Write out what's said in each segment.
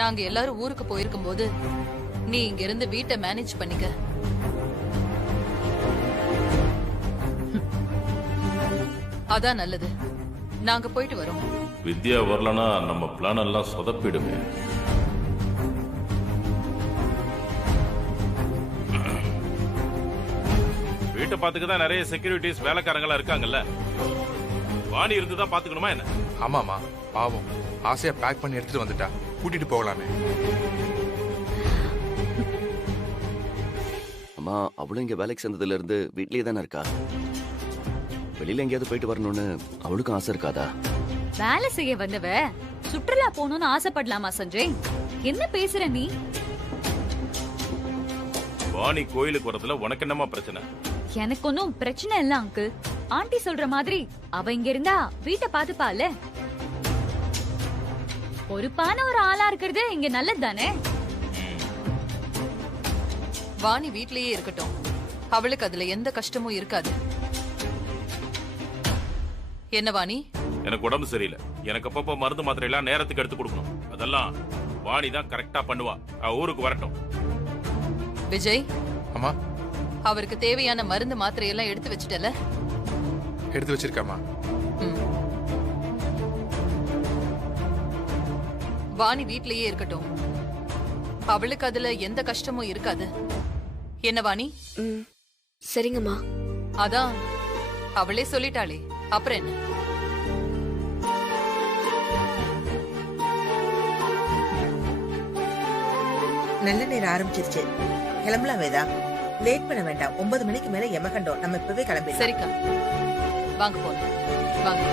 நாங்க எல்லாரும் ஊருக்கு போயிருக்கும் போது நீ இங்க இருந்து வீட்டை மேனேஜ் பண்ணிக்க. அதான் நல்லது. நாங்க போயிட்டு வரோம். வித்யா வரலனா நம்ம பிளான் எல்லாம் சொதப்பிடுமே. வீட்டை பாத்துக்கதான் நிறைய செக்யூரிட்டிஸ் வேலைக்காரங்களா இருக்காங்கல்ல. வாணி இருந்துதான் பாத்துக்கணுமா என்ன? ஆமாமா, பாவம் ஆசையா பேக் பண்ணி எடுத்துட்டு வந்துட்டா. கூட்டிட்டு போகலாமே. அம்மா அவளும் இங்க வேலைக்கு சேர்ந்ததுல இருந்து வீட்லயே தானே இருக்கா. வெளியில எங்கேயாவது போயிட்டு வரணும்னு அவளுக்கும் ஆசை இருக்காதா? வேலை செய்ய வந்தவ சுற்றுலா போகணும்னு ஆசைப்படலாமா சஞ்சய்? என்ன பேசுற நீ? வாணி கோயிலுக்கு வரதுல உனக்கு என்னமா பிரச்சனை? எனக்கு ஒன்னும் பிரச்சனை இல்ல அங்கிள். ஆண்டி சொல்ற மாதிரி அவ இங்க இருந்தா வீட்டை பாத்துப்பால. பொறுப்பான ஒரு ஆளா இருக்கிறது இங்க நல்லது தானே. வாணி வீட்லயே இருக்கட்டும். அவளுக்கு அதுல எந்த கஷ்டமும் இருக்காது. என்ன வாணி? எனக்கு உடம்பு சரியில்லை. எனக்கு அப்பப்போ மருந்து மாத்திரை எல்லாம் நேரத்துக்கு எடுத்து கொடுக்கணும். அதெல்லாம் வாணி தான் கரெக்டா பண்ணுவா. ஊருக்கு வரட்டும். விஜய், அம்மா அவருக்கு தேவையான மருந்து மாத்திரை எல்லாம் எடுத்து வச்சிட்டல? எடுத்து வச்சிருக்காமா. வாணி வீட்லயே இருக்கட்டும். அவளுக்கு அதுல எந்த கஷ்டமும் இருக்காது. என்ன வாணி? சரிங்கம்மா. அதான் அவளே சொல்லிட்டாளே, அப்புறம் என்ன? நல்ல நேரம் ஆரம்பிச்சிருச்சு. கிளம்பலாம் வேதா. லேட் பண்ண வேண்டாம். 9 மணிக்கு மேல யமகண்டம். நம்ம இப்பவே கிளம்பி. சரிக்கா, வாங்க போலாம். வாங்க.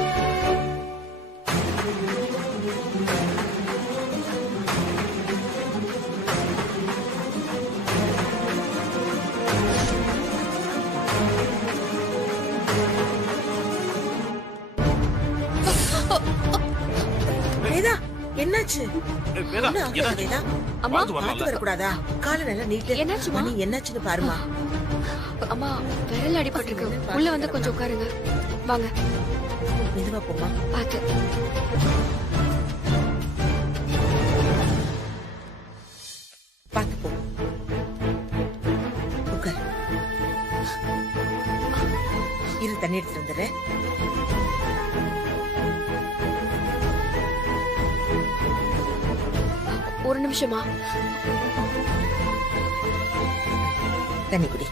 வேதா, என்னாச்சு? வேதா, வேதா, அம்மா பார்த்து வரக்கூடாதா? காலை நல்லா நீட்டு. என்னாச்சுமா? மணி என்னாச்சுன்னு பாருமா. அம்மா விரல் அடிபட்டிருக்கு. உள்ள வந்து கொஞ்சம் உட்காருங்க. வாங்க. மெதுவா போமா. பாத்து. பாத்து போ. உட்கார். இரு, தண்ணி எடுத்துட்டு வந்துடுறேன். ஒரு நிமிஷமா. தண்ணி குடி.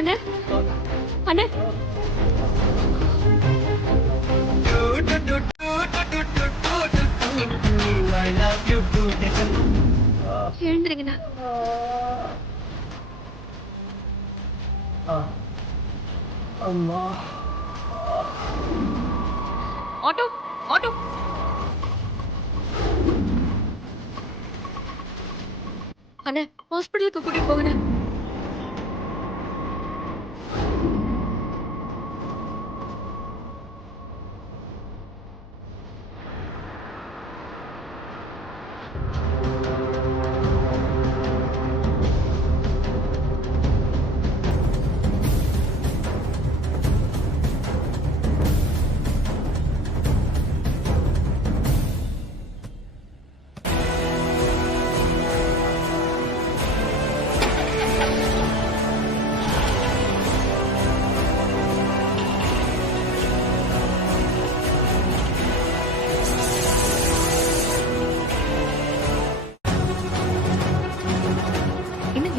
அண்ணே, அண்ணே. எழுந்துருங்கண்ணா. Auto, auto. அண்ணே, ஹாஸ்பிட்டலுக்கு கூட்டிட்டு போங்கண்ணே.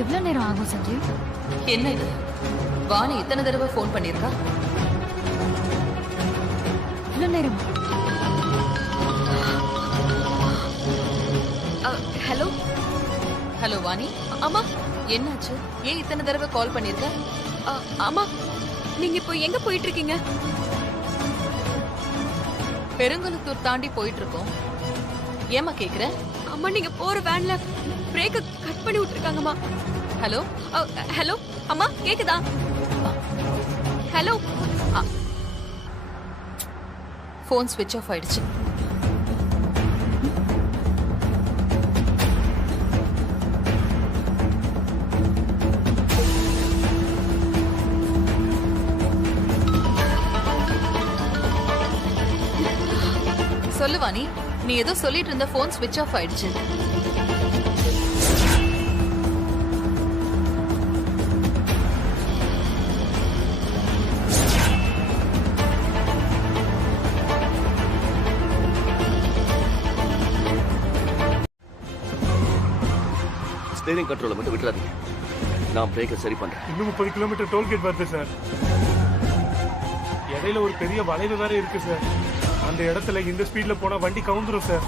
எவ்வளவு நேரம் ஆகும் சஞ்சய்? என்ன இது? வாணி இத்தனை தடவை போன் பண்ணிருக்கா? இவ்வளவு நேரம்? ஹலோ. ஹலோ வாணி. அம்மா, என்னாச்சு? ஏன் இத்தனை தடவை கால் பண்ணிருக்க? அம்மா, நீங்க இப்போ எங்க போயிட்டு இருக்கீங்க? பெருங்குளத்தூர் தாண்டி போயிட்டு இருக்கோம். ஏமா கேக்குற? அம்மா நீங்க போற வேன்ல பிரேக்க கட் பண்ணி விட்டுருக்காங்கம்மா. ஹலோ ஹலோ அம்மா கேக்குதா? ஹலோ போன் ஸ்விட்ச் ஆஃப் ஆயிடுச்சு. சொல்லுவா நீ ஏதோ சொல்லிட்டு இருந்த போன் ஸ்விட்ச் ஆஃப் ஆயிடுச்சு. ஸ்டீரிங் கண்ட்ரோலை மட்டும் விட்டுறாதீங்க. நான் பிரேக்கை சரி பண்றேன். இன்னும் 30 கிலோமீட்டர் டோல்கேட் வருது சார். இடையில ஒரு பெரிய வளைவு வேற இருக்கு சார். அந்த இடத்துல இந்த ஸ்பீட்ல போனா வண்டி கவுந்துரும் சார்.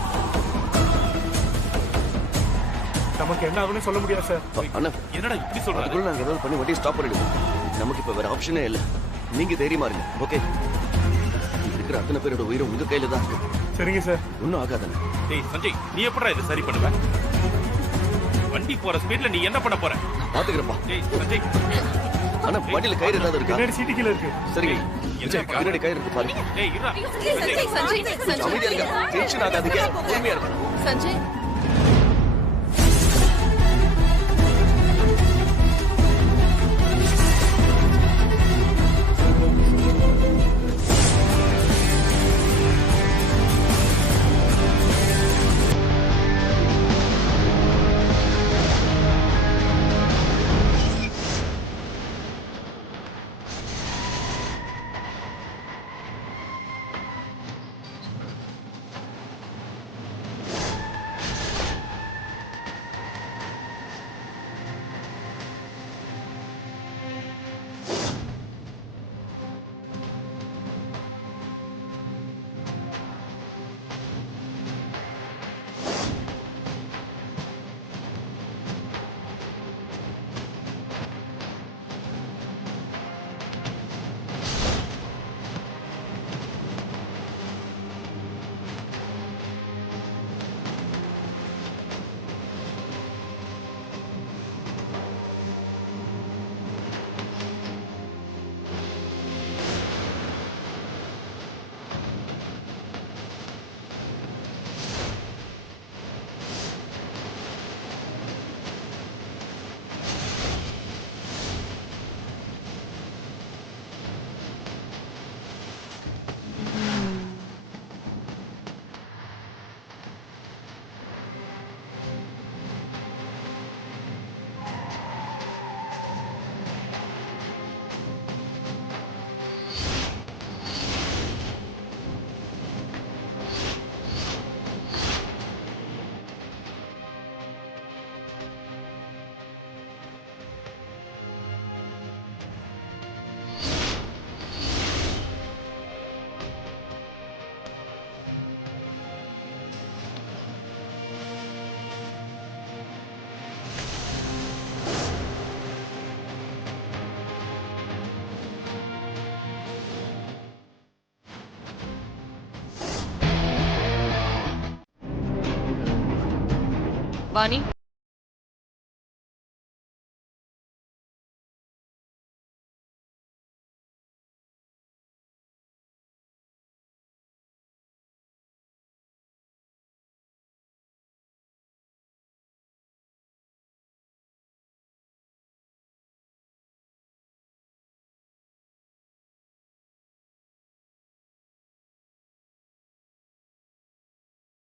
நமக்கு என்ன ஆகுன்னு சொல்ல முடியாது சார். அண்ணா என்னடா இப்படி சொல்றாரு? அதுக்குள்ள நாங்க ஏதாவது பண்ணி வண்டியை ஸ்டாப் பண்ணிடுவோம். நமக்கு இப்ப வேற ஆப்ஷனே இல்ல. நீங்க தைரியமா இருங்க. ஓகே, இருக்கிற அத்தனை பேரோட உயிரும் உங்க கையில தான் இருக்கு. சரிங்க சார். ஒன்னும் ஆகாதண்ணா. டேய் சஞ்சய், நீ எப்படா இதை சரி பண்ணுவ? வண்டி போற ஸ்பீட்ல நீ என்ன பண்ண போற? பாத்துக்கிறப்பா. டேய் சஞ்சய், அண்ணா வண்டியில கயிறு ஏதாவது இருக்கா? பின்னாடி சீட்டு கீழ இருக்கு. சரிங்க, என்ன பின்னாடி கயிறு இருக்கு பாருங்க. டேய் இருடா. சஞ்சய் அமைதியா இருங்க. டென்ஷன் ஆகாதீங்க. பொறுமையா இருங்க. சஞ்சய் வாணி,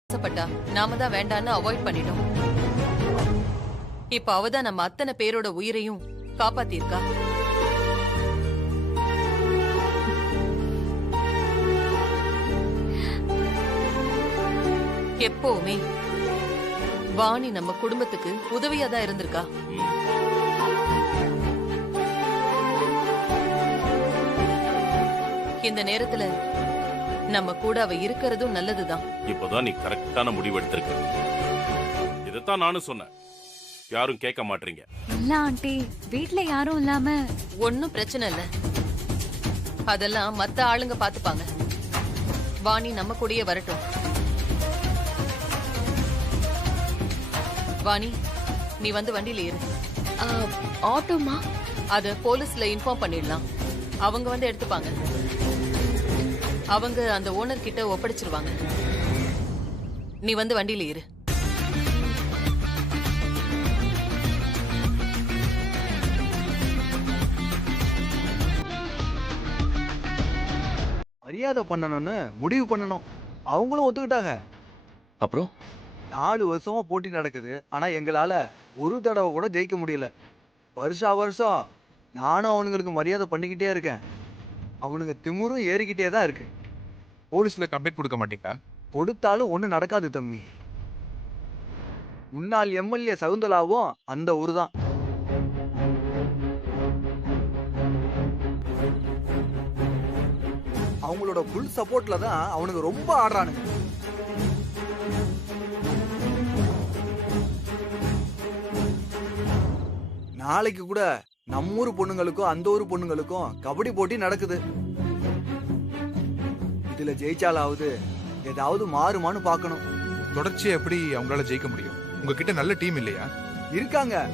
ஆசைப்பட்டா நாம தான் வேண்டான்னு அவாய்ட் பண்ணிட்டோம். இப்ப அவதான் நம்ம அத்தனை பேரோட உயிரையும் காப்பாத்திருக்கா. எப்பவுமே வாணி நம்ம குடும்பத்துக்கு உதவியா தான் இருந்திருக்கா. இந்த நேரத்துல நம்ம கூட அவ இருக்கிறதும் நல்லதுதான். இப்பதான் நீ கரெக்டான முடிவு எடுத்திருக்க. இதைத்தான் நானும் சொன்னேன். யாரும் கேட்க மாட்டீங்க. இல்ல ஆண்டி, வீட்ல யாரும் இல்லாம ஒன்னும் பிரச்சனை இல்ல. அதெல்லாம் மத்த ஆளுங்க பாத்துப்பாங்க. வாணி நம்ம கூடயே வரட்டும். வாணி, நீ வந்து வண்டியில ஏறு. ஆட்டோமா? அத போலீஸ்ல இன்ஃபார்ம் பண்ணிடலாம். அவங்க வந்து எடுத்துப்பாங்க. அவங்க அந்த ஓனர் கிட்ட ஒப்படைச்சிருவாங்க. நீ வந்து வண்டியில ஏறு. மரியாதை பண்ணணும்னு முடிவு பண்ணணும். அவங்களும் ஒத்துக்கிட்டாங்க. அப்புறம் 4 வருஷமா போட்டி நடக்குது. ஆனா எங்களால ஒரு தடவை கூட ஜெயிக்க முடியல. வருஷம் நானும் அவனுங்களுக்கு மரியாதை பண்ணிக்கிட்டே இருக்கேன். அவனுங்க திமிரும் ஏறிக்கிட்டே தான் இருக்கு. போலீஸ்ல கம்ப்ளைண்ட் கொடுக்க மாட்டீங்களா? கொடுத்தாலும் ஒண்ணும் நடக்காது தம்பி. முன்னாள் எம்எல்ஏ சகுந்தலாவும் அந்த ஊர் தான். அவங்களோட ஃபுல் சப்போர்ட்ல தான் அவனுங்க ரொம்ப ஆடுறானுங்க. நாளைக்கு கூட நம்மூர் பொண்ணுங்களுக்கும் அந்த ஊர் பொண்ணுங்களுக்கும் கபடி போட்டி நடக்குது. இதுல ஜெயிச்சாலாவது ஏதாவது மாறுமான்னு பார்க்கணும். தொடர்ச்சியா எப்படி அவங்களால ஜெயிக்க முடியும்? உங்ககிட்ட நல்ல டீம் இல்லையா? இருக்காங்க.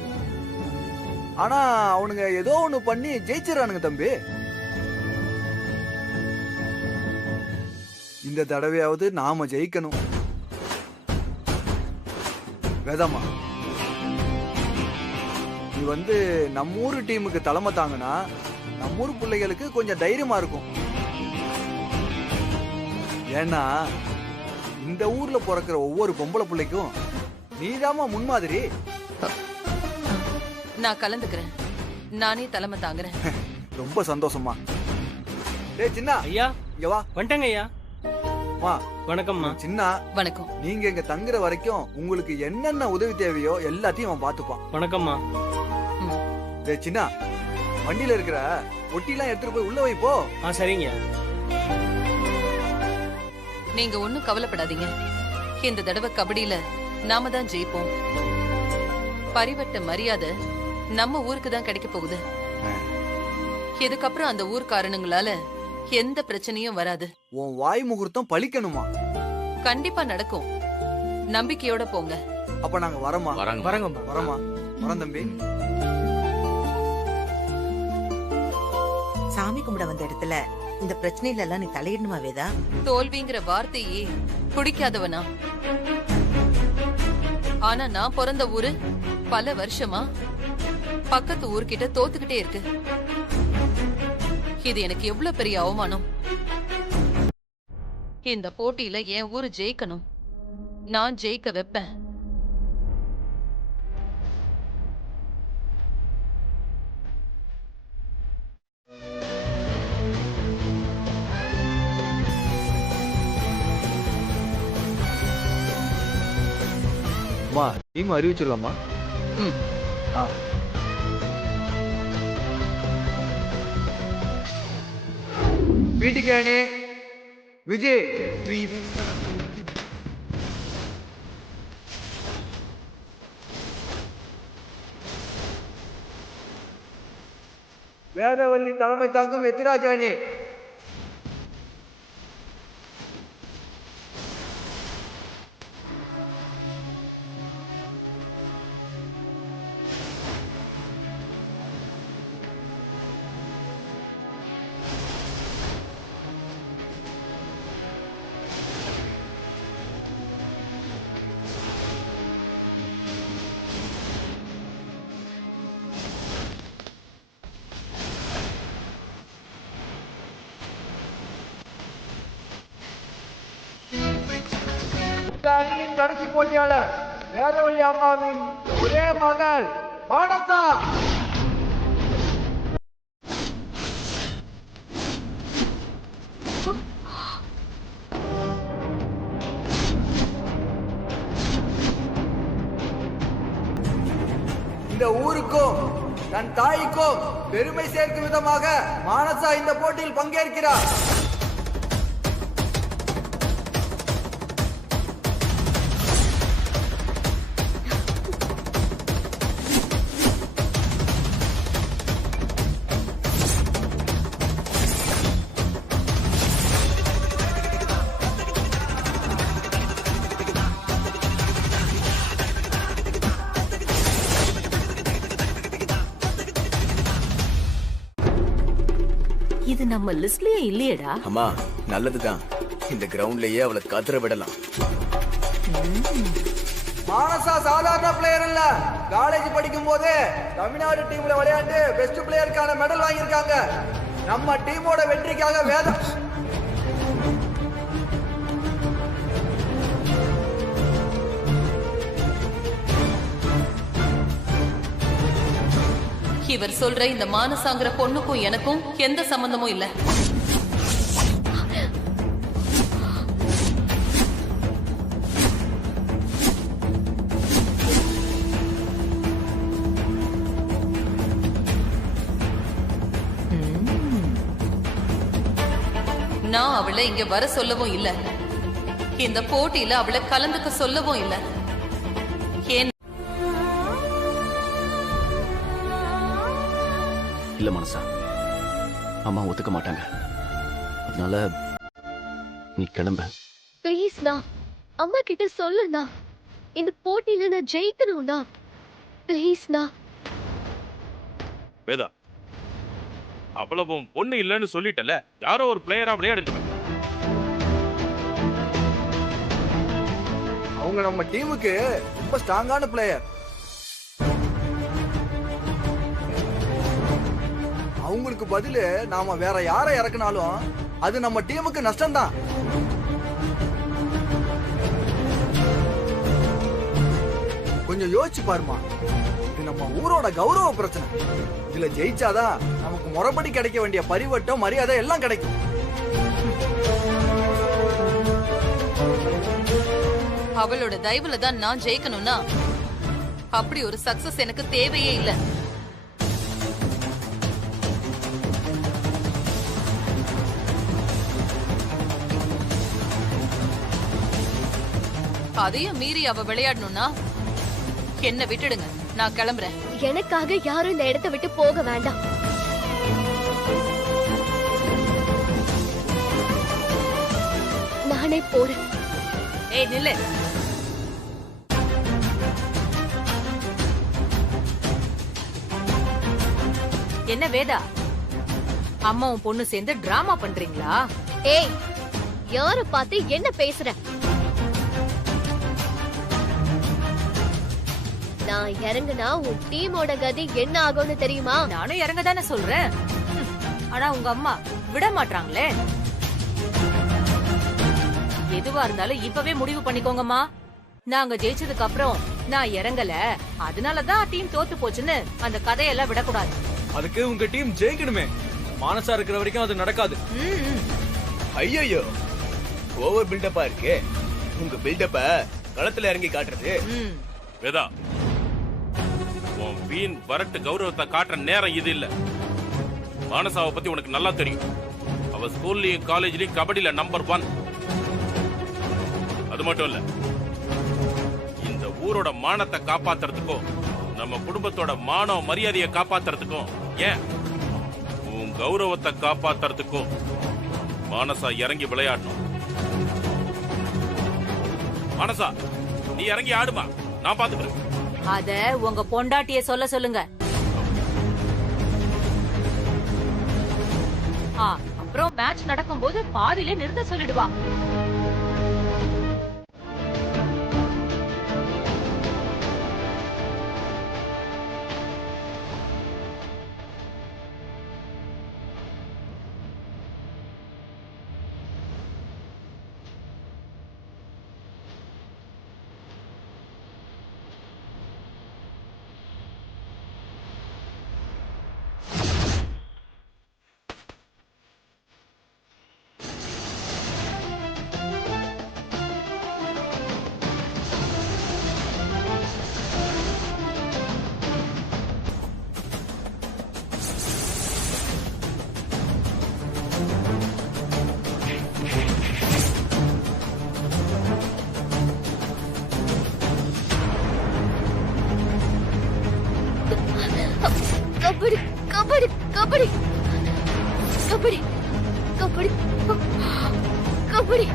ஆனா அவனுங்க ஏதோ ஒண்ணு பண்ணி ஜெயிச்சிடறானுங்க தம்பி. இந்த தடவையாவது நாம ஜெயிக்கணும். வேதாமா, நீ வந்து நம்ம ஊர் டீமுக்கு தலைமை தாங்கன்னா நம்ம ஊர் பிள்ளைகளுக்கு கொஞ்சம் தைரியமா இருக்கும். ஏன்னா இந்த ஊர்ல பிறக்கிற ஒவ்வொரு பொம்பளை பிள்ளைக்கும் நீதாமா முன்மாதிரி. நான் கலந்துக்கிறேன். நானே தலைமை தாங்குறேன். ரொம்ப சந்தோஷமா. டேய் சின்ன ஐயா, இங்க வா. வந்துட்டேங்க ஐயா. வா. வணக்கம்மா. சின்ன, வணக்கம். நீங்க இங்க தங்குற வரைக்கும் உங்களுக்கு என்னென்ன உதவி தேவையோ எல்லாத்தையும் அவன் பாத்துப்பான். வணக்கம்மா. டேய் சின்ன, வண்டியில இருக்கிற ஒட்டிலாம் எடுத்துட்டு போய் உள்ள வை போ. சரிங்க. நீங்க ஒண்ணும் கவலைப்படாதீங்க. இந்த தடவை கபடியில நாம தான் ஜெயிப்போம். பரிவட்ட மரியாதை நம்ம ஊருக்கு தான் கிடைக்க போகுது. இதுக்கப்புறம் அந்த ஊர்க்காரனுங்களால எந்த பிரச்சனையும் வராது. உன் வாய் முகூர்த்தம் பலிக்கணுமா? கண்டிப்பா நடக்கும். நம்பிக்கையோட போங்க. அப்ப நாங்க வரமா? வரங்கம்மா. வரமா? வரோம் தம்பி. சாமி கும்பிட வந்த இடத்துல இந்த பிரச்சனையில எல்லாம் நீ தலையிடணுமா வேதா? தோல்விங்கிற வார்த்தையே பிடிக்காதவனா? ஆனா நான் பிறந்த ஊரு பல வருஷமா பக்கத்து ஊர்கிட்ட தோத்துக்கிட்டே இருக்கு. இது எனக்கு எவ்வளவு பெரிய அவமானம். இந்த போட்டியில என் ஊரு ஜெயிக்கணும். நான் ஜெயிக்க வைப்பேன். அம்மா, டீம் அறிவிச்சிடலாமா? வீட்டுக்கு அணி விஜய், வேதவல்லி தலைமை தாங்கும் எத்திராஜ் அணி, கடைசி போட்டியாளர் வேதவல்லி அம்மாவின் ஒரே மகள் மானசா. இந்த ஊருக்கும் தன் தாய்க்கும் பெருமை சேர்க்கும் விதமாக மானசா இந்த போட்டியில் பங்கேற்கிறார். இது நம்ம லிஸ்ட்லயே இல்லையேடா. அம்மா நல்லதுதான், இந்த கிரவுண்ட்லயே அவளை கதற விடலாம். மானசா சாதாரண பிளேயர் இல்ல. காலேஜ் படிக்கும் போது தமிழ்நாடு டீம்ல விளையாண்டு பெஸ்ட் பிளேயருக்கான மெடல் வாங்கியிருக்காங்க. நம்ம டீமோட வெற்றிக்காக வேதம். இவர் சொல்ற இந்த மானசாங்கிற பொண்ணுக்கும் எனக்கும் எந்த சம்பந்தமும் இல்ல. நான் அவளை இங்க வர சொல்லவும் இல்ல, இந்த போட்டியில அவளை கலந்துக்க சொல்லவும் இல்ல. ஏன் இல்ல மனசா, அம்மா ஒத்துக்க மாட்டாங்க. அதனால நீ கிளம்ப. ப்ளீஸ்ண்ணா, அம்மா கிட்ட சொல்லுண்ணா. இந்த போட்டியில நான் ஜெயிக்கணும்ண்ணா. ப்ளீஸ்ண்ணா. வேதா, அவ்வளவு பொண்ணு இல்லைன்னு சொல்லிட்டல, யாரோ ஒரு பிளேயரா விளையாடுங்க. அவங்க நம்ம டீமுக்கு ரொம்ப ஸ்ட்ராங்கான பிளேயர். அவங்களுக்கு பதிலு நாம வேற யாரை இறக்குனாலும் அது நம்ம டீமுக்கு நஷ்டம்தான். கொஞ்சம் யோசிச்சு பாருமா, இது நம்ம ஊரோட கௌரவ பிரச்சனை. இதுல ஜெயிச்சாதான் நமக்கு முறைப்படி கிடைக்க வேண்டிய பரிவட்டம் மரியாதை எல்லாம் கிடைக்கும். அவளோட தயவுல தான் நான் ஜெயிக்கணும்னா அப்படி ஒரு சக்சஸ் எனக்கு தேவையே இல்ல. அதையும் மீறி அவ விளையாடணும்னா என்ன விட்டுடுங்க, நான் கிளம்புறேன். எனக்காக யாரும் இந்த இடத்தை விட்டு போக வேண்டாம். நானே போறேன். ஏய் நில்லு. என்ன வேதா, அம்மாவும் பொண்ணு சேர்ந்து டிராமா பண்றீங்களா? ஏய், யார பார்த்து என்ன பேசுற? நான் இறங்குனா உன் டீமோட கதி என்ன ஆகும்னு தெரியுமா? நானும் இறங்க தானே சொல்றேன். ஆனா உங்க அம்மா விட மாட்டாங்களே. எதுவா இருந்தாலும் இப்பவே முடிவு பண்ணிக்கோங்கம்மா. நாங்க ஜெயிச்சதுக்கு அப்புறம் நான் இறங்கல, அதனாலதான் டீம் தோத்து போச்சுன்னு அந்த கதையெல்லாம் விடக்கூடாது. அதுக்கு உங்க டீம் ஜெயிக்கணுமே. மானசா இருக்கிற வரைக்கும் அது நடக்காது. ஐயோ, ஓவர் பில்டப்பா இருக்கு. உங்க பில்டப்ப களத்துல இறங்கி காட்டுறது. வேதா, உன் வீண் வரட்டு கௌரவத்தை காட்டுற நேரம் இது இல்ல. மானசாவை பத்தி உனக்கு நல்லா தெரியும். அவ ஸ்கூல்லயும் காலேஜ்லயும் கபடியில நம்பர் 1. அது மட்டும் இல்ல, இந்த ஊரோட மானத்தை காப்பாத்துறதுக்கும் நம்ம குடும்பத்தோட மானம் மரியாதையை காப்பாத்துறதுக்கும், ஏன் உன் கௌரவத்தை காப்பாத்துறதுக்கும் மானசா இறங்கி விளையாடணும். மானசா, நீ இறங்கி ஆடுமா, நான் பாத்துக்கிறேன். அத உங்க பொண்டாட்டிய சொல்ல சொல்லுங்க. அப்புறம் மேட்ச் நடக்கும்போது பாதியிலே நிறுத்த சொல்லிடுவா. கபடி கபடி கபடி கபடி கபடி கபடி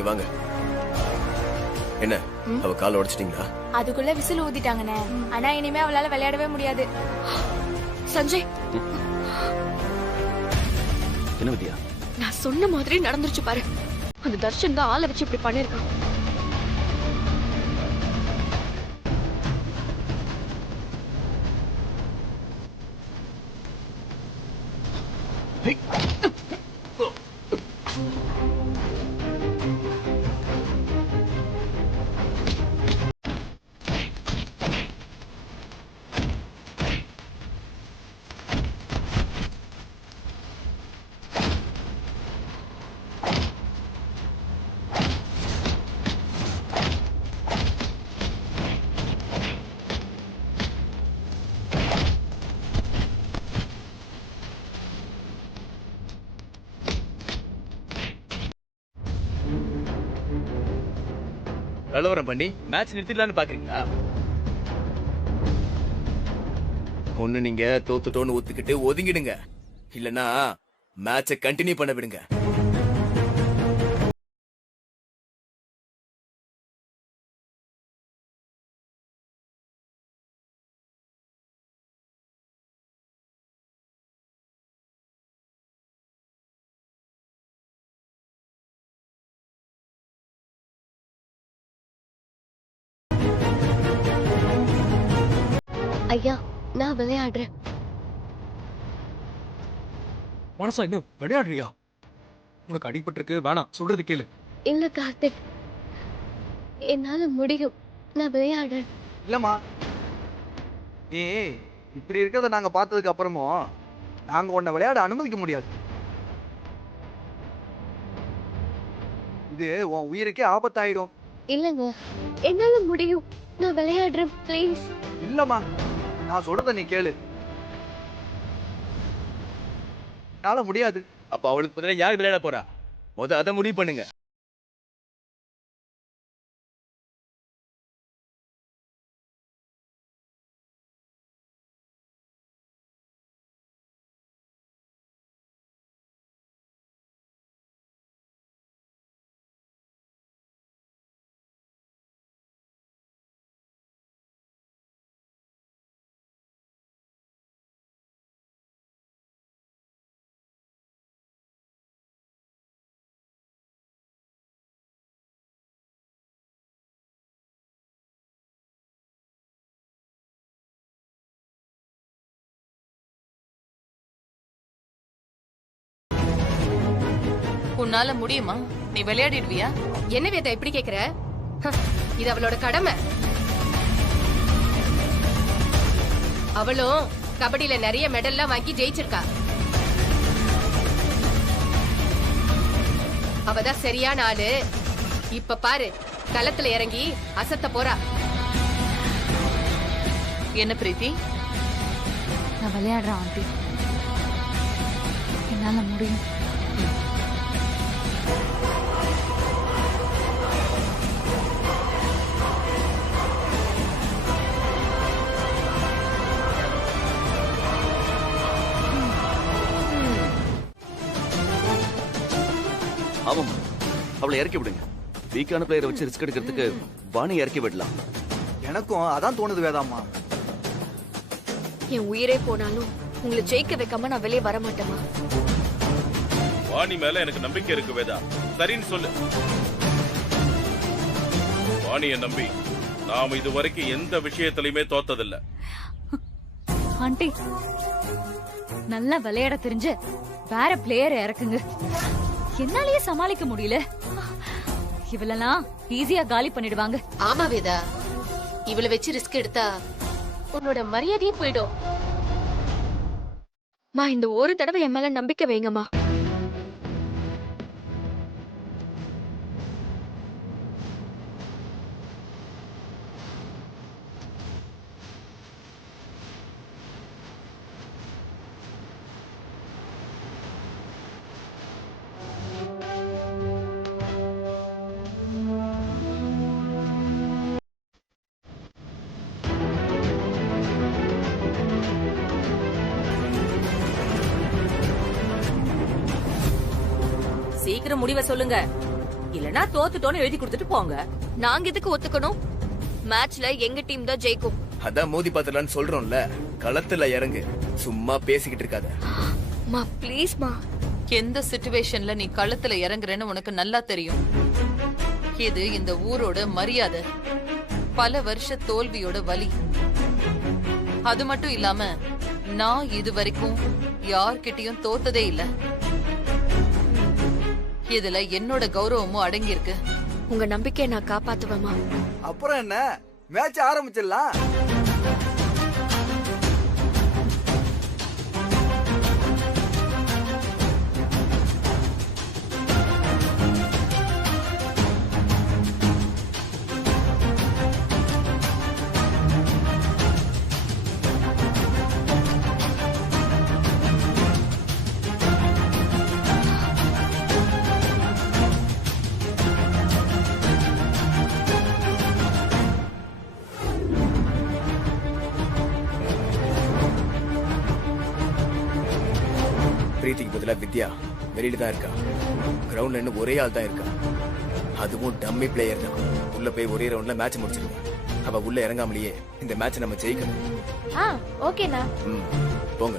இங்க வாங்க. என்ன அவ கால் உடைச்சிட்டீங்களா? அதுக்குள்ள விசில் ஊதிட்டாங்கண்ணே. ஆனா இனிமே அவளால விளையாடவே முடியாது. சஞ்சய், என்ன வித்யா? நான் சொன்ன மாதிரி நடந்துருச்சு பாரு. அந்த தர்ஷன் தான் ஆளை வச்சு இப்படி பண்ணிருக்கான். கலவரம் பண்ணி மேட்ச் நிறுத்திடலான்னு பாக்குறீங்களா? ஒண்ணு நீங்க தோத்துட்டோன்னு ஒத்துக்கிட்டு ஒதுங்கிடுங்க, இல்லனா மேட்சை கண்டினியூ பண்ண விடுங்க. ஐயா, நான் விளையாடுறேன். மனசா இன்னும் விளையாடுறியா? உனக்கு அடிபட்டிருக்கு, வேணாம், சொல்றது கேளு. இல்ல கார்த்திக், என்னால முடியும். நான் விளையாடுறேன். இல்லம்மா, நீ இப்படி இருக்கிறத நாங்க பார்த்ததுக்கு அப்புறமும் நாங்க உன்னை விளையாட அனுமதிக்க முடியாது. இது உன் உயிருக்கே ஆபத்தாயிடும். இல்லங்க, என்னால முடியும். நான் விளையாடுறேன், ப்ளீஸ். இல்லம்மா, நான் சொல்றத நீ கேளு. என்னால முடியாது. அப்ப அவளுக்கு பதிலா யார் விளையாட போறா? அதை முடிவு பண்ணுங்க. உன்னால முடியுமா? நீ விளையாடிடுவியா? என்ன வேதா இப்படி கேக்குற? இது அவளோட கடமை. அவளும் கபடியில நிறைய மெடல்லாம் வாங்கி ஜெயிச்சிருக்கா. அவதான் சரியான ஆளு. இப்ப பாரு, களத்துல இறங்கி அசத்த போறா. என்ன பிரீத்தி? நான் விளையாடுறேன் ஆண்டி, என்னால முடியும். ஆமாம், அவளை இறக்கி விடுங்க. வீக்கான பிளேயரை வச்சு ரிஸ்க் எடுக்கிறதுக்கு வாணி இறக்கி விடலாம். எனக்கும் அதான் தோணுது வேதாம்மா. என் உயிரே போனாலும் உங்களை ஜெயிக்க வைக்காம நான் வெளியே வர மாட்டேமா. வாணி மேல எனக்கு நம்பிக்கை இருக்கு வேதா. சரின்னு சொல்லு. வாணியை நம்பி நாம இது வரைக்கும் எந்த விஷயத்திலயுமே தோத்ததில்ல. ஆண்டி, நல்லா விளையாட தெரிஞ்சு வேற பிளேயர் இறக்குங்க. என்னாலயே சமாளிக்க முடியல. இவளெல்லாம் ஈஸியா காலி பண்ணிடுவாங்க. ஆமா வேதா, இவளை வச்சு ரிஸ்க் எடுத்தா உன்னோட மரியாதையே போயிடும். மா, இந்த ஒரு தடவை என் மேல நம்பிக்கை வைங்கம்மா. சீக்கிரம் முடிவை சொல்லுங்க, இல்ல இல்லனா தோத்துட்டோன்னு எழுதி கொடுத்துட்டு போங்க. நாங்க எதுக்கு ஒத்துக்கணும்? மேட்ச்ல எங்க டீம் தான் ஜெயிக்கும். அதான் மோதி பாத்துலான்னு சொல்றோம்ல, களத்துல இறங்கு, சும்மா பேசிக்கிட்டு இருக்காத. மா ப்ளீஸ் மா. எந்த சிச்சுவேஷன்ல நீ களத்துல இறங்குறேன்னு உனக்கு நல்லா தெரியும். இது இந்த ஊரோட மரியாதை, பல வருஷ தோல்வியோட வலி. அது மட்டும் இல்லாம நான் இது வரைக்கும் யார்கிட்டயும் தோத்ததே இல்ல. இதுல என்னோட கௌரவமும் அடங்கி இருக்கு. உங்க நம்பிக்கையை நான் காப்பாத்துவேமா. அப்புறம் என்ன, மேட்ச் ஆரம்பிச்சிடலாம். பிரீத்திக்கு பதிலா வித்யா வெளியில தான் இருக்கா. கிரவுண்ட்ல இன்னும் ஒரே ஆள் தான் இருக்கா, அதுவும் டம்மி பிளேயர் தான். உள்ள போய் ஒரே ரவுண்ட்ல மேட்ச் முடிச்சிருக்கா. அவ உள்ள இறங்காமலேயே இந்த மேட்ச் நம்ம ஜெயிக்கணும். ஓகேண்ணா. போங்க.